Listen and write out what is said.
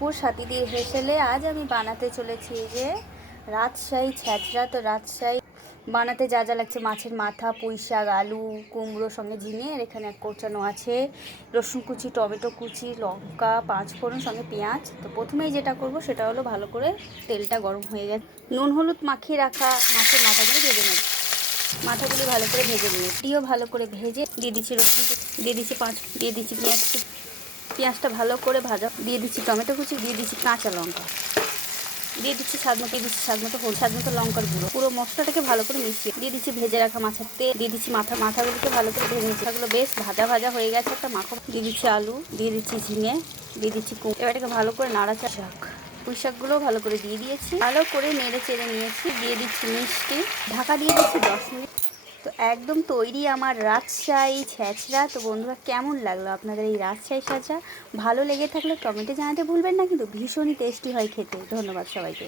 পুর সাথী দিয়ে হেসেলে আজ আমি বানাতে চলেছি এই যে রাজশাহী ছ্যাঁচড়া। তো রাজশাহী বানাতে যা যা লাগছে, মাছের মাথা, পুঁই শাক, আলু, কুমড়োর সঙ্গে ঝিঙে, আর এখানে এক কোচানো আছে রসুন কুচি, টমেটো কুচি, লঙ্কা, পাঁচফোড়ন, সঙ্গে পেঁয়াজ। তো প্রথমেই যেটা করব সেটা হলো ভালো করে তেলটা গরম হয়ে গেছে, নুন হলুদ মাখিয়ে রাখা মাছের মাথাগুলো ভেজে নেব। মাথাগুলি ভালো করে ভেজে নিয়ে এটিও ভালো করে ভেজে দিয়ে দিচ্ছি রসুন, দিয়ে দিচ্ছি দিয়ে দিচ্ছি পেঁয়াজ, পেঁয়াজটা ভালো করে ভাজা, দিয়ে দিচ্ছি টমেটো কুচি, দিয়ে দিচ্ছি কাঁচা লঙ্কা, দিয়ে দিচ্ছি স্বাদ মতো হলুদ, স্বাদ মতো লঙ্কার গুঁড়ো। পুরো মশলাটাকে ভালো করে মিশিয়ে দিয়ে দিচ্ছি ভেজে রাখা মাছের তেল, দিয়ে দিচ্ছি মাথাগুলোকে ভালো করে ভেজে নিচ্ছি। মাথাগুলো বেশ ভাজা ভাজা হয়ে গেছে, একটা মাখো, দিয়ে দিচ্ছি আলু, দিয়ে দিচ্ছি ঝিঙে, দিয়ে দিচ্ছি কুমড়ো। এবার এটাকে ভালো করে নাড়াচাড়া, শাক পুঁই শাকগুলো ভালো করে দিয়ে দিয়েছি, ভালো করে নেড়ে চেড়ে নিয়েছি। দিয়ে দিচ্ছি মিষ্টি, ঢাকা দিয়ে দিচ্ছি 10 মিনিট। তো একদম তৈরি আমার রাজশাহী ছ্যাঁচড়া। তো বন্ধুরা, কেমন লাগলো আপনাদের এই রাজশাহী ছ্যাঁচড়া? ভালো লেগে থাকলে কমেন্টে জানাতে ভুলবেন না, কিন্তু ভীষণই টেস্টি হয় খেতে। ধন্যবাদ সবাইকে।